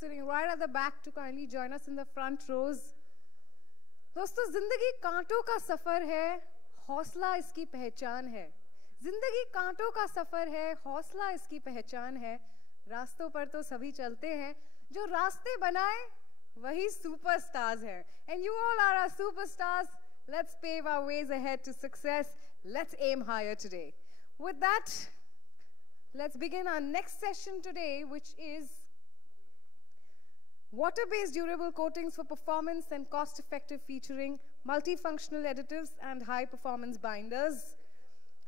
sitting right at the back to kindly join us in the front rows. दोस्तों, जिंदगी कांटों का सफर है, हौसला इसकी पहचान है. जिंदगी कांटों का सफर है, हौसला इसकी पहचान है. रास्तों पर तो सभी चलते हैं, जो रास्ते बनाए वही सुपरस्टार्स हैं. And you all are our superstars. Let's pave our ways ahead to success. Let's aim higher today. With that, let's begin our next session today, which is water-based durable coatings for performance and cost-effective featuring multifunctional additives and high-performance binders.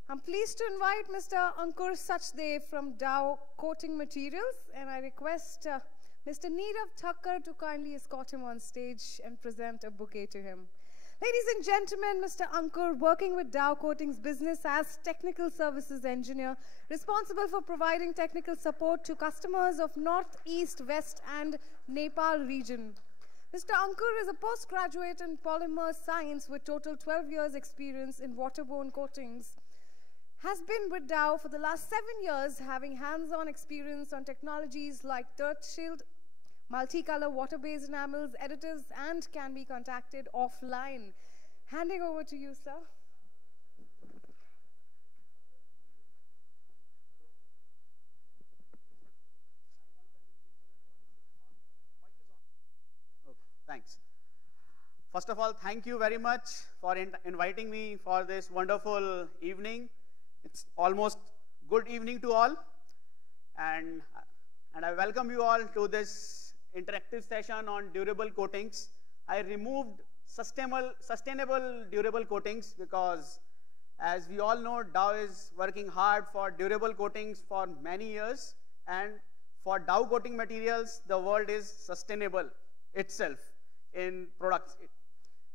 I'm pleased to invite Mr. Ankur Sachdev from Dow Coating Materials, and I request Mr. Neerav Thakkar to kindly escort him on stage and present a bouquet to him. Ladies and gentlemen, Mr. Ankur, working with Dow Coatings business as Technical Services Engineer, responsible for providing technical support to customers of North, East, West, and Nepal region. Mr. Ankur is a postgraduate in polymer science with total 12 years experience in waterborne coatings. Has been with Dow for the last 7 years, having hands-on experience on technologies like dirt shield, multicolor water-based enamels, additives, and can be contacted offline. Handing over to you, sir. Okay, thanks. First of all, thank you very much for inviting me for this wonderful evening. It's almost good evening to all, and I welcome you all to this interactive session on durable coatings. I removed sustainable durable coatings because, as we all know, Dow is working hard for durable coatings for many years, and for Dow Coating Materials, the world is sustainable itself in products.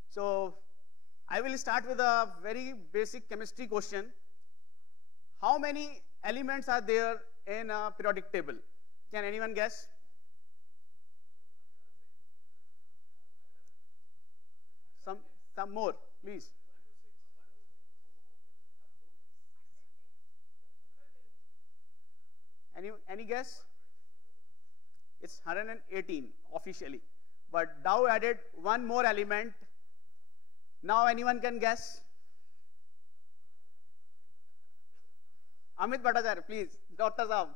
So I will start with a very basic chemistry question. How many elements are there in a periodic table? Can anyone guess? Some more, please. Any guess? It's 118 officially, but Dow added one more element. Now anyone can guess? Amit Bhattacharya, please, Dr. Saab.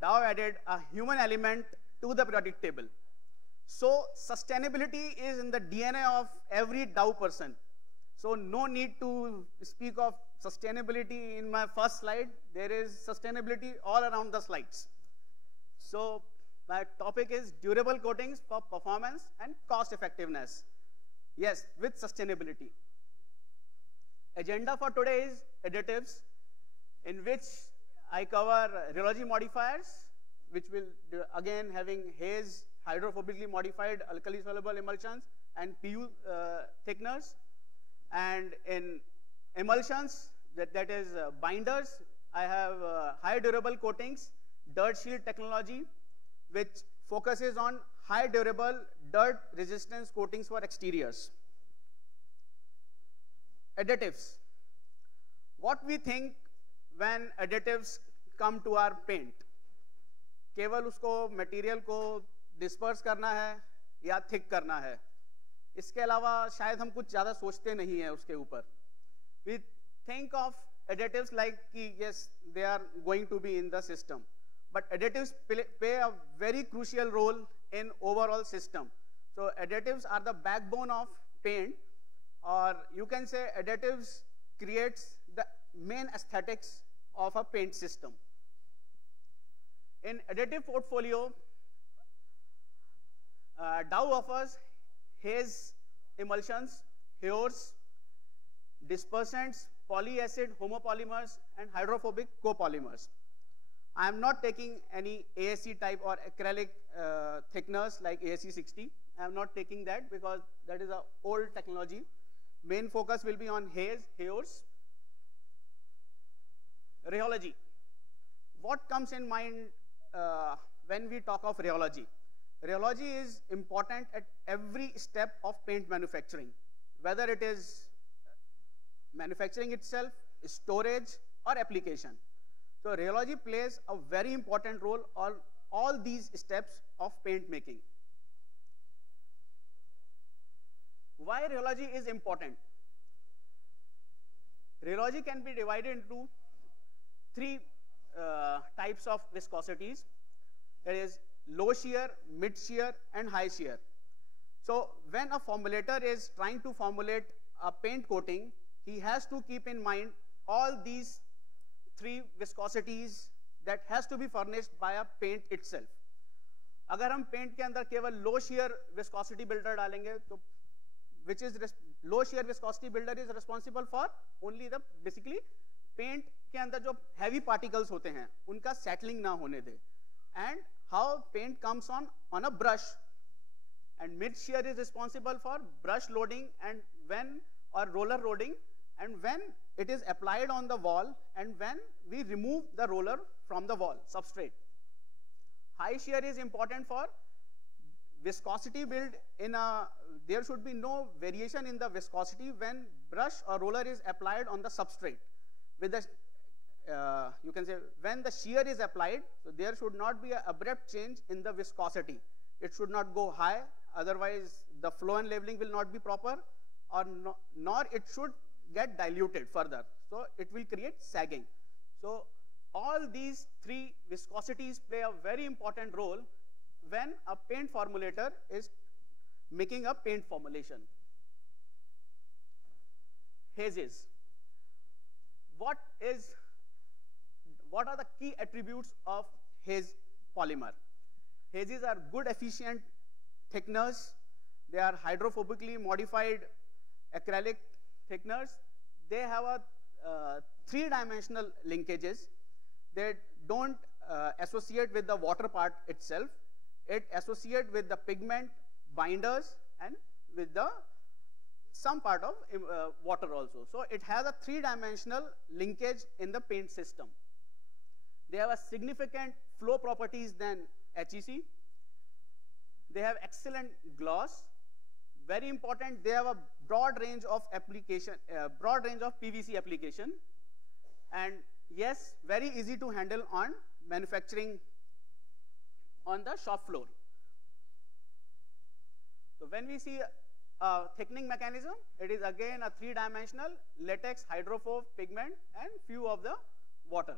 Dow added a human element to the periodic table. So sustainability is in the DNA of every Dow person. So no need to speak of sustainability in my first slide. There is sustainability all around the slides. So my topic is durable coatings for performance and cost effectiveness. Yes, with sustainability. Agenda for today is additives, in which I cover rheology modifiers, which will again having haze, hydrophobically modified alkali soluble emulsions, and PU thickeners. And in emulsions, that is binders, I have high durable coatings, dirt shield technology, which focuses on high durable dirt resistance coatings for exteriors. Additives. What we think when additives come to our paint? केवल उसको material को disperse करना है या thick करना है. इसके अलावा शायद हम कुछ ज़्यादा सोचते नहीं हैं उसके ऊपर. We think of additives like कि yes, they are going to be in the system, but additives play a very crucial role in overall system. So additives are the backbone of paint, or you can say additives creates the main aesthetics of a paint system. In additive portfolio, Dow offers haze emulsions, hairs, dispersants, polyacid homopolymers, and hydrophobic copolymers. I am not taking any ASC type or acrylic thickeners like ASC 60. I am not taking that because that is an old technology. Main focus will be on haze, hairs. Rheology. What comes in mind when we talk of rheology? Rheology is important at every step of paint manufacturing, whether it is manufacturing itself, storage, or application. So rheology plays a very important role on all these steps of paint making. Why rheology is important? Rheology can be divided into three types of viscosities. There is low shear, mid shear, and high shear. So when a formulator is trying to formulate a paint coating, he has to keep in mind all these three viscosities that has to be furnished by a paint itself. अगर हम paint के अंदर केवल low shear viscosity builder डालेंगे, तो which is low shear viscosity builder is responsible for only the basically paint के अंदर जो heavy particles होते हैं उनका settling ना होने दे, and how paint comes on a brush, and mid shear is responsible for brush loading and when or roller loading, and when it is applied on the wall and when we remove the roller from the wall substrate. High shear is important for viscosity build in a, there should be no variation in the viscosity when brush or roller is applied on the substrate. With the, you can say when the shear is applied, so there should not be an abrupt change in the viscosity. It should not go high, otherwise the flow and leveling will not be proper, or no, nor it should get diluted further. So it will create sagging. So all these three viscosities play a very important role when a paint formulator is making a paint formulation. Hazes. What are the key attributes of haze polymer? Hazes are good, efficient thickeners. They are hydrophobically modified acrylic thickeners. They have a three-dimensional linkages. They don't associate with the water part itself. It associates with the pigment, binders, and with the some part of water also. So it has a three-dimensional linkage in the paint system. They have a significant flow properties than HEC. They have excellent gloss. Very important, they have a broad range of application, broad range of PVC application, and yes, very easy to handle on manufacturing on the shop floor. So when we see a thickening mechanism, it is again a three-dimensional latex, hydrophobe, pigment, and few of the water.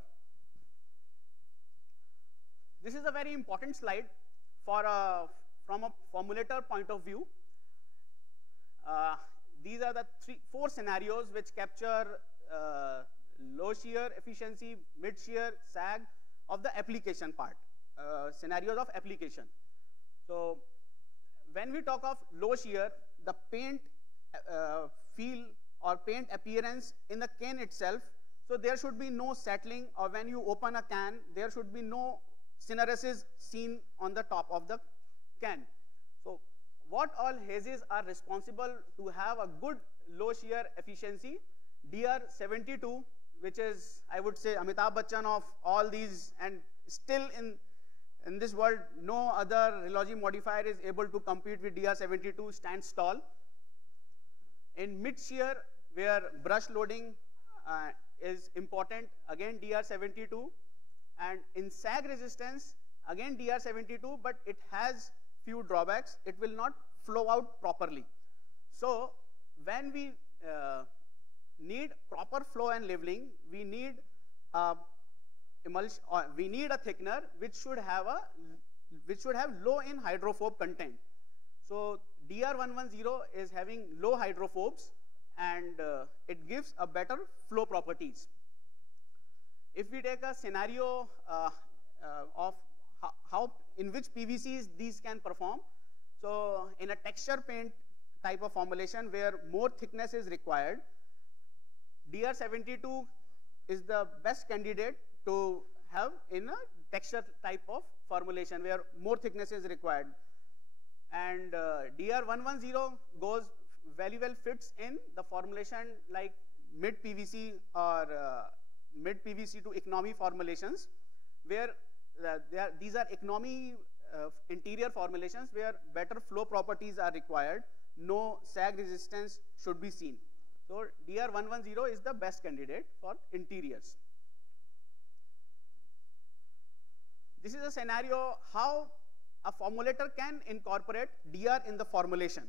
This is a very important slide for from a formulator point of view. These are the four scenarios which capture low shear efficiency, mid shear, sag of the application part, scenarios of application. So when we talk of low shear, the paint feel or paint appearance in the can itself, so there should be no settling, or when you open a can, there should be no syneresis seen on the top of the can. So what all hazes are responsible to have a good low shear efficiency? DR72, which is, I would say, Amitabh Bachchan of all these, and still in this world, no other rheology modifier is able to compete with DR72, stands tall. In mid shear, where brush loading is important, again DR72, and in sag resistance, again DR72, but it has few drawbacks. It will not flow out properly. So when we need proper flow and leveling, we need emulsion, or we need a thickener which should have low in hydrophobe content. So DR110 is having low hydrophobes, and it gives a better flow properties. If we take a scenario of how in which PVCs these can perform, so in a texture paint type of formulation where more thickness is required, DR72 is the best candidate to have in a texture type of formulation where more thickness is required. And DR110 goes very well fits in the formulation like mid PVC or mid PVC to economy formulations, where these are economy interior formulations where better flow properties are required. No sag resistance should be seen. So DR110 is the best candidate for interiors. this is a scenario how a formulator can incorporate DR in the formulation.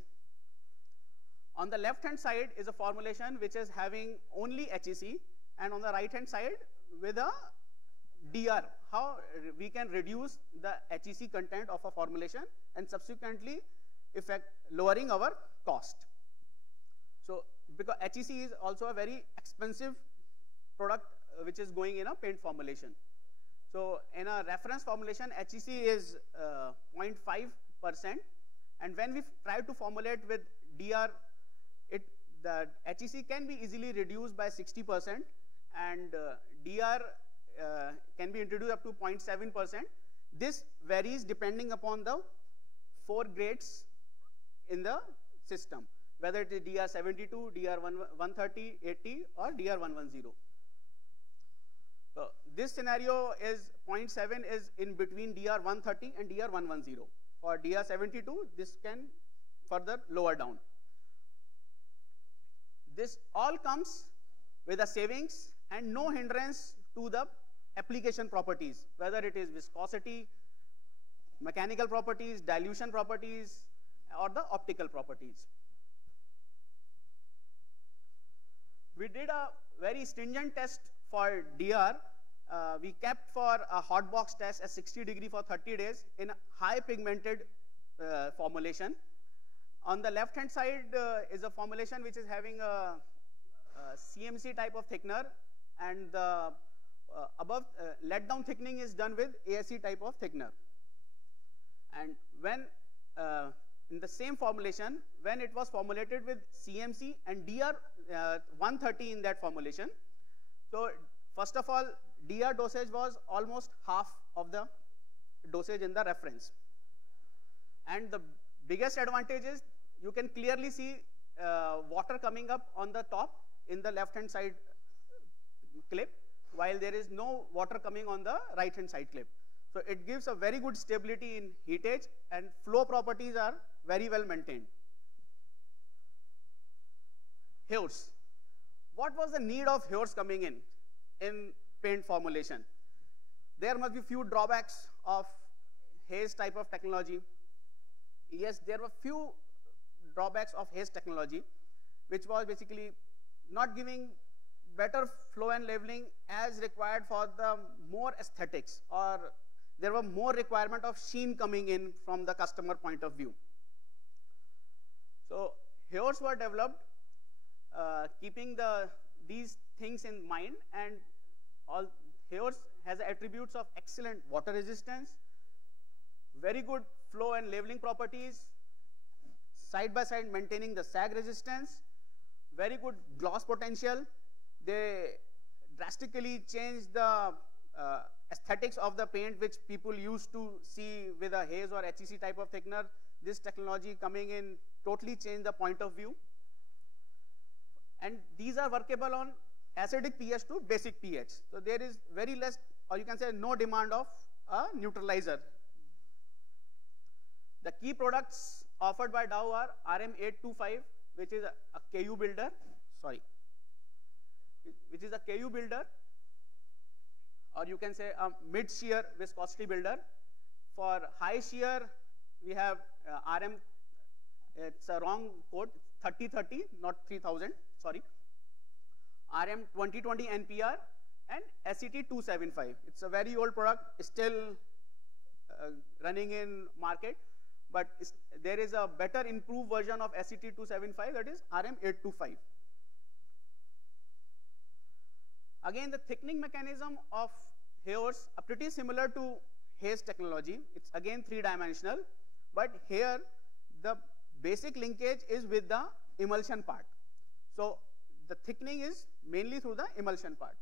On the left hand side is a formulation which is having only HEC, and on the right hand side with a DR, how we can reduce the HEC content of a formulation and subsequently effect lowering our cost. So because HEC is also a very expensive product which is going in a paint formulation. So in a reference formulation, HEC is 0.5%, and when we try to formulate with DR, the HEC can be easily reduced by 60%, and DR can be introduced up to 0.7%. This varies depending upon the 4 grades in the system, whether it is DR72, DR130, 80, or DR110. So this scenario is 0.7 is in between DR130 and DR110. For DR72, this can further lower down. This all comes with a savings and no hindrance to the application properties, whether it is viscosity, mechanical properties, dilution properties, or the optical properties. We did a very stringent test for DR. We kept for a hot box test at 60 degree for 30 days in a high pigmented formulation. On the left hand side is a formulation which is having a CMC type of thickener, and the above let down thickening is done with ASE type of thickener. And when in the same formulation, when it was formulated with CMC and DR 130 in that formulation, so first of all, DR dosage was almost half of the dosage in the reference. And the biggest advantage is you can clearly see water coming up on the top in the left hand side clip, while there is no water coming on the right hand side clip. So it gives a very good stability in heatage, and flow properties are very well maintained. Hairs. What was the need of hairs coming in paint formulation? There must be few drawbacks of haze type of technology. Yes, there were few drawbacks of haze technology, which was basically not giving better flow and leveling as required for the more aesthetics, or there were more requirement of sheen coming in from the customer point of view. So hairs were developed keeping these things in mind, and all hairs has attributes of excellent water resistance, very good flow and leveling properties, side by side maintaining the sag resistance, very good gloss potential. They drastically change the aesthetics of the paint which people used to see with a haze or HEC type of thickener. This technology coming in totally changed the point of view. And these are workable on acidic pH to basic pH. So there is very less, or you can say no demand of a neutralizer. The key products offered by Dow are RM825, which is a KU builder, or you can say a mid shear viscosity builder. For high shear, we have RM, it's a wrong code, 3030, not 3000, sorry. RM2020 NPR and SCT275. It's a very old product, still running in market, but there is a better improved version of SCT275, that is RM825. Again, the thickening mechanism of hairs are pretty similar to haze technology. It's again 3-dimensional, but here the basic linkage is with the emulsion part. So the thickening is mainly through the emulsion part.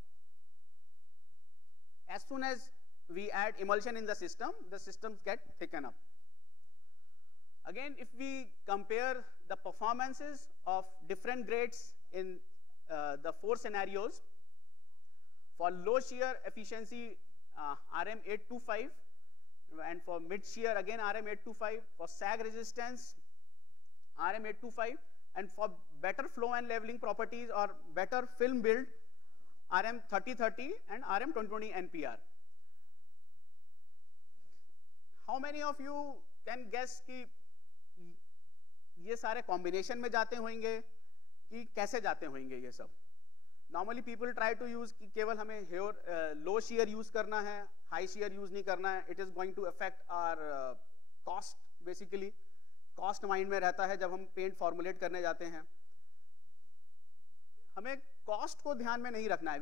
As soon as we add emulsion in the systems get thickened up. Again, if we compare the performances of different grades in the 4 scenarios, for low shear efficiency, RM825, and for mid shear again RM825, for sag resistance RM825, and for better flow and leveling properties or better film build RM3030 and RM2020 NPR. how many of you can guess कि ये सारे combination में जाते होंगे कि कैसे जाते होंगे ये सब? Normally people try to use कि केवल हमें low shear use करना है, high shear use नहीं करना है. It is going to affect our cost basically. Cost mind में रहता है जब हम paint formulate करने जाते हैं. हमें cost को ध्यान में नहीं रखना है.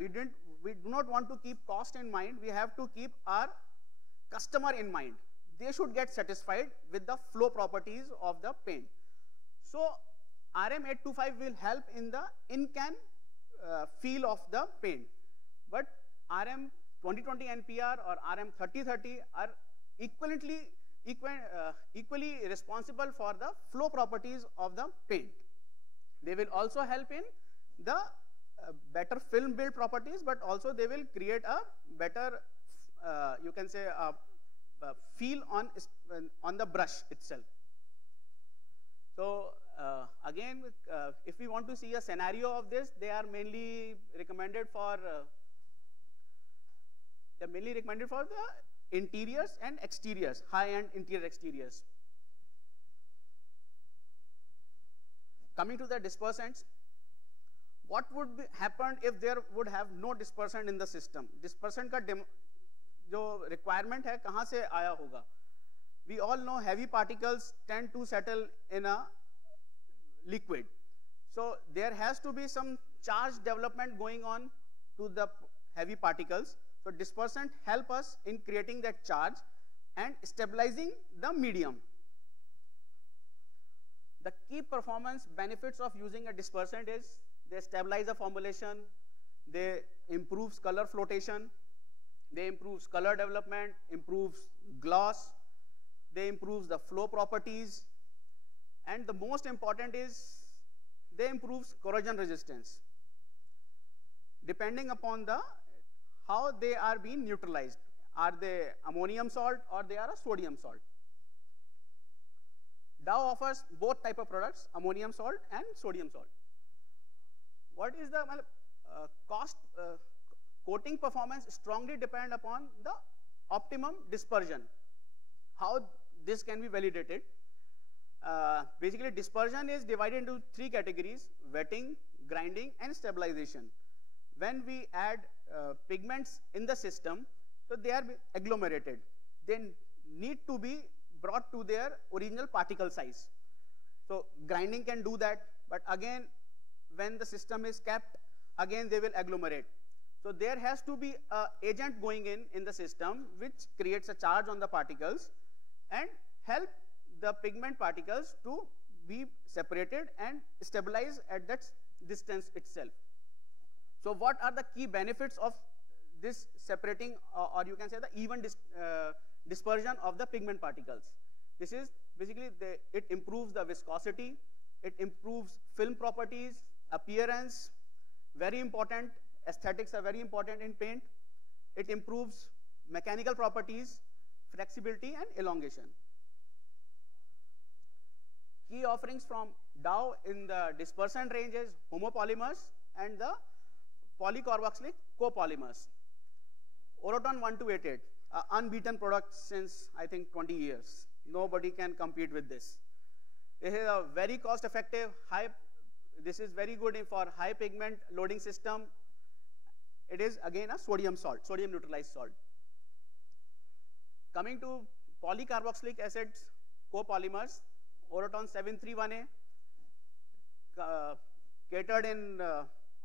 We do not want to keep cost in mind. We have to keep our customer in mind. They should get satisfied with the flow properties of the paint. So RM825 will help in the in-can feel of the paint. But RM2020 NPR or RM3030 are equally responsible for the flow properties of the paint. They will also help in the better film build properties, but also they will create a better, you can say, feel on the brush itself. So again, if we want to see a scenario of this, they are mainly recommended for the interiors and exteriors, high-end interior exteriors. Coming to the dispersants, what would happen if there would have no dispersant in the system? Dispersant का जो requirement है कहाँ से आया होगा? We all know heavy particles tend to settle in a liquid. So there has to be some charge development going on to the heavy particles. So dispersant help us in creating that charge and stabilizing the medium. The key performance benefits of using a dispersant is they stabilize the formulation, they improves color flotation, they improves color development, improves gloss, they improves the flow properties, and the most important is they improves corrosion resistance depending upon how they are being neutralized. Are they ammonium salt or they are a sodium salt? Dow offers both type of products, ammonium salt and sodium salt. What is the cost? Coating performance strongly depend upon the optimum dispersion. How this can be validated? Basically, dispersion is divided into three categories: wetting, grinding, and stabilization. When we add pigments in the system, so they are agglomerated. They need to be brought to their original particle size. So grinding can do that, but again, when the system is kept, again they will agglomerate. So there has to be an agent going in the system which creates a charge on the particles and help the pigment particles to be separated and stabilize at that distance itself. So what are the key benefits of this separating or you can say the even dispersion of the pigment particles? This is basically it improves the viscosity, it improves film properties, appearance, very important. Aesthetics are very important in paint. It improves mechanical properties, flexibility, and elongation. Key offerings from Dow in the dispersant range is homopolymers and the polycarboxylic copolymers. Oroton 1288, unbeaten product since I think 20 years. Nobody can compete with this. This is a very cost effective, this is very good for high pigment loading system. It is again a sodium salt, sodium neutralized salt. Coming to polycarboxylic acids, copolymers, Oroton 731A, catered in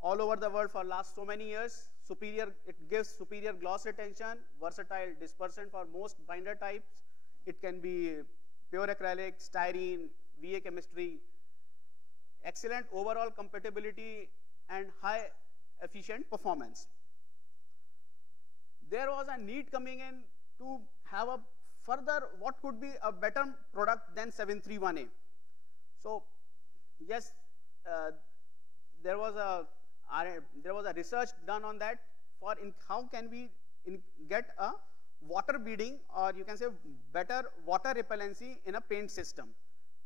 all over the world for last so many years. It gives superior gloss retention, versatile dispersant for most binder types. It can be pure acrylic, styrene, VA chemistry, excellent overall compatibility and high efficient performance. There was a need coming in to have a further, what could be a better product than 731A. So yes, there was a research done on that for how can we get a water beading or you can say better water repellency in a paint system.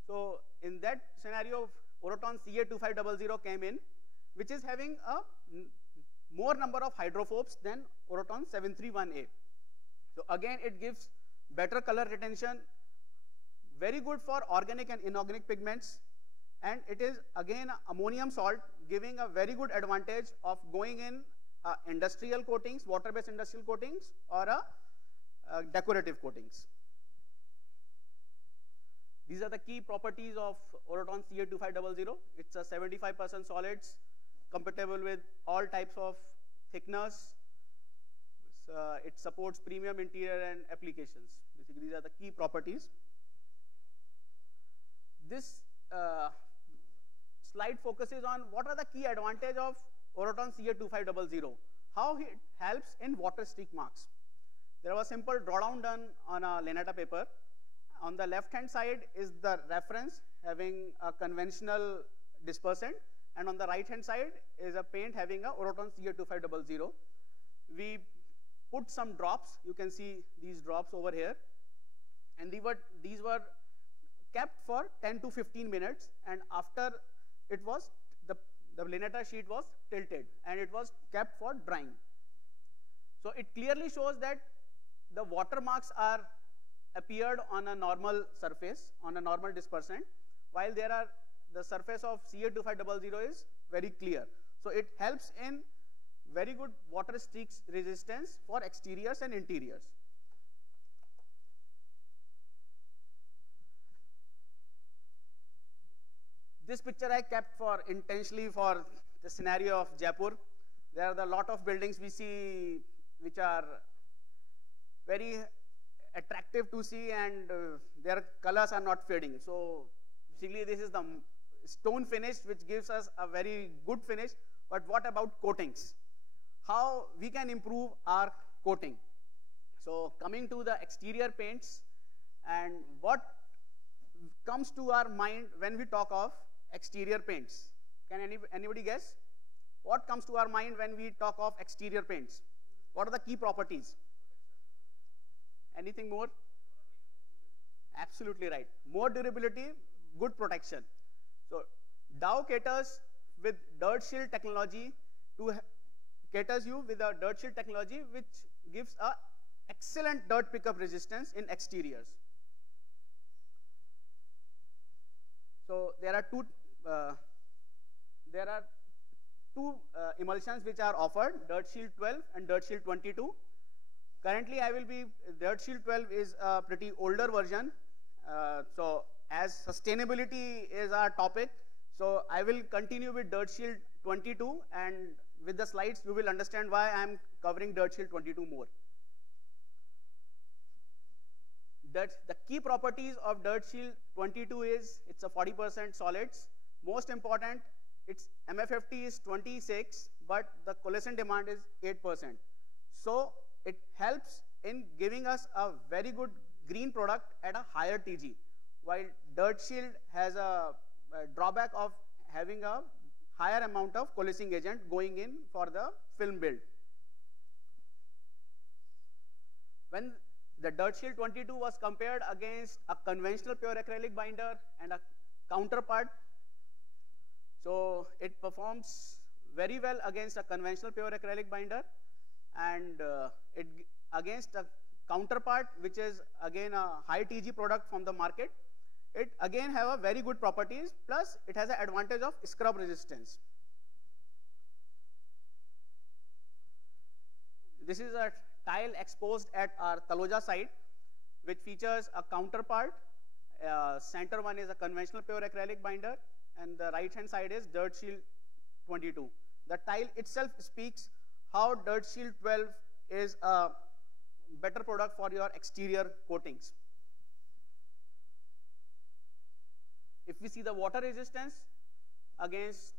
So in that scenario, Oroton CA2500 came in, which is having a more number of hydrophobes than Oroton 731A. So again, it gives better color retention, very good for organic and inorganic pigments, and it is again ammonium salt, giving a very good advantage of going in industrial coatings, water-based industrial coatings, or decorative coatings. These are the key properties of Oroton CA2500. It's a 75% solids, compatible with all types of thickness. It supports premium interior and applications. Basically, these are the key properties. This slide focuses on what are the key advantages of Oroton CA2500, how it helps in water streak marks. There was a simple drawdown done on a Lanata paper. On the left hand side is the reference having a conventional dispersant, and on the right hand side is a paint having a Oroton CA2500. We put some drops, you can see these drops over here, and these were kept for 10 to 15 minutes, and after it was, the Lanata sheet was tilted and it was kept for drying. So it clearly shows that the watermarks are appeared on a normal surface, on a normal dispersant, while the surface of CA2500 is very clear. So it helps in very good water streaks resistance for exteriors and interiors. This picture I kept intentionally for the scenario of Jaipur. There are a lot of buildings we see which are very attractive to see, and their colors are not fading. So basically this is the stone finish which gives us a very good finish. But what about coatings? How we can improve our coating? So coming to the exterior paints, and what comes to our mind when we talk of exterior paints? Can anybody guess? What comes to our mind when we talk of exterior paints? What are the key properties? Anything more? Absolutely right. More durability, good protection. So Dow caters with dirt shield technology caters you with a dirt shield technology which gives a excellent dirt pickup resistance in exteriors. So there are two emulsions which are offered, Dirt Shield 12 and Dirt Shield 22. Currently, Dirt Shield 12 is a pretty older version. So as sustainability is our topic, so I will continue with Dirt Shield 22, and with the slides you will understand why I am covering Dirt Shield 22 more. The key properties of Dirt Shield 22 is it's a 40% solids. Most important, its MFFT is 26, but the coalescent demand is 8%. So it helps in giving us a very good green product at a higher TG, while Dirt Shield has a drawback of having a higher amount of coalescing agent going in for the film build. When the Dirt Shield 22 was compared against a conventional pure acrylic binder and a counterpart, so it performs very well against a conventional pure acrylic binder, and against a counterpart which is again a high TG product from the market, it again have a very good properties, plus it has an advantage of scrub resistance. This is a tile exposed at our Taloja site which features a counterpart. Center one is a conventional pure acrylic binder, and the right hand side is Dirt Shield 22. The tile itself speaks how Dirt Shield 12 is a better product for your exterior coatings. If we see the water resistance against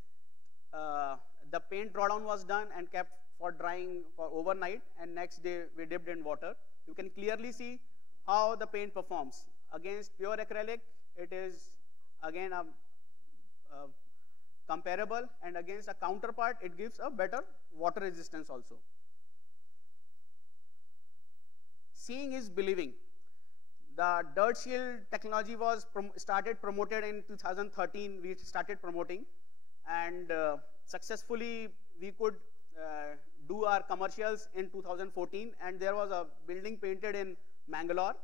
the paint drawdown was done and kept for drying for overnight, and next day we dipped in water, you can clearly see how the paint performs. Against pure acrylic, it is again comparable, and against a counterpart, it gives a better water resistance also. Seeing is believing. The Dirt Shield technology was started promoted in 2013. We started promoting, and successfully we could do our commercials in 2014, and there was a building painted in Mangalore,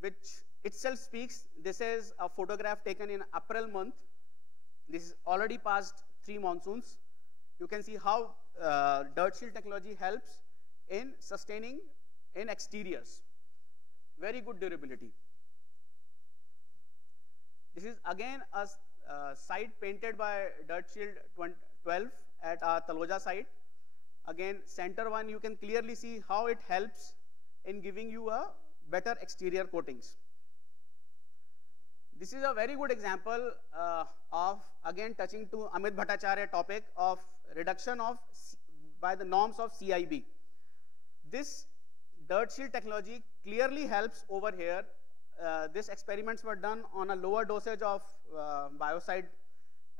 which itself speaks. This is a photograph taken in April month. This is already past 3 monsoons. You can see how dirt shield technology helps in sustaining in exteriors. Very good durability. This is again a site painted by Dirt Shield 12 at our Taloja site. Again, center one, you can clearly see how it helps in giving you a better exterior coatings. This is a very good example of, again, touching to Amit Bhattacharya topic of reduction of by the norms of CIB. This dirt shield technology clearly helps over here. These experiments were done on a lower dosage of biocide,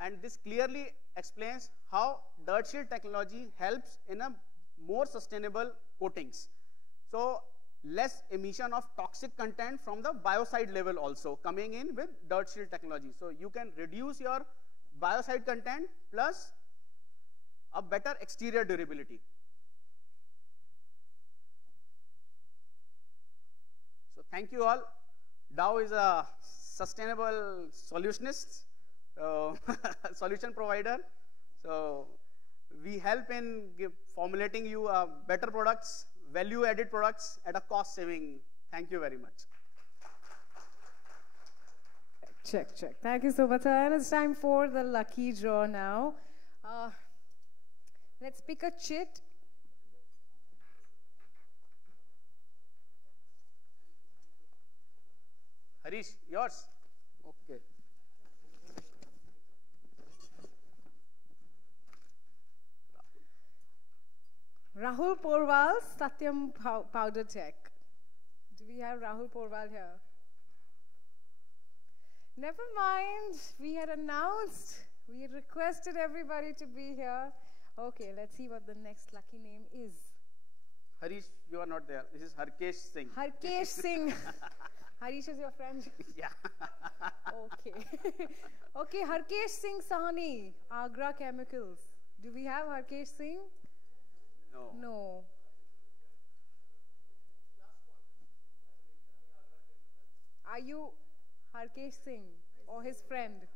and this clearly explains how dirt shield technology helps in a more sustainable coatings. So less emission of toxic content from the biocide level also coming in with dirt shield technology. So you can reduce your biocide content plus a better exterior durability. So thank you all. Dow is a sustainable solutionist, solution provider. So we help in formulating you better products, value-added products at a cost saving. Thank you very much. Check, check. Thank you so much, sir. And it's time for the lucky draw now. Let's pick a chit. Harish, yours. Okay. Rahul Porwal, Satyam Powder Tech. Do we have Rahul Porwal here? Never mind. We had announced. We had requested everybody to be here. Okay, let's see what the next lucky name is. Harish, you are not there. This is Harkesh Singh. Harkesh Singh. Harish is your friend? Yeah. Okay. Okay, Harkesh Singh Sahani, Agra Chemicals. Do we have Harkesh Singh? No. No. Are you Harkesh Singh or his friend?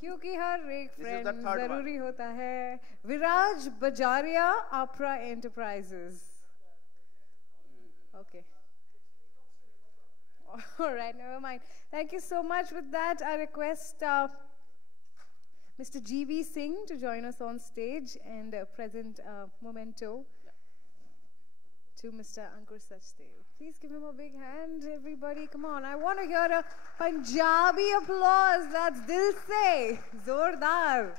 क्योंकि हर एक friend जरूरी होता है. Viraj Bajaria, Apra Enterprises. Okay. All right, never mind. Thank you so much. With that, I request Mr. G.V. Singh to join us on stage and present memento to Mr. Ankur Sachdev. Please give him a big hand, everybody. Come on, I want to hear a Punjabi applause. That's Dil Se. Zordar.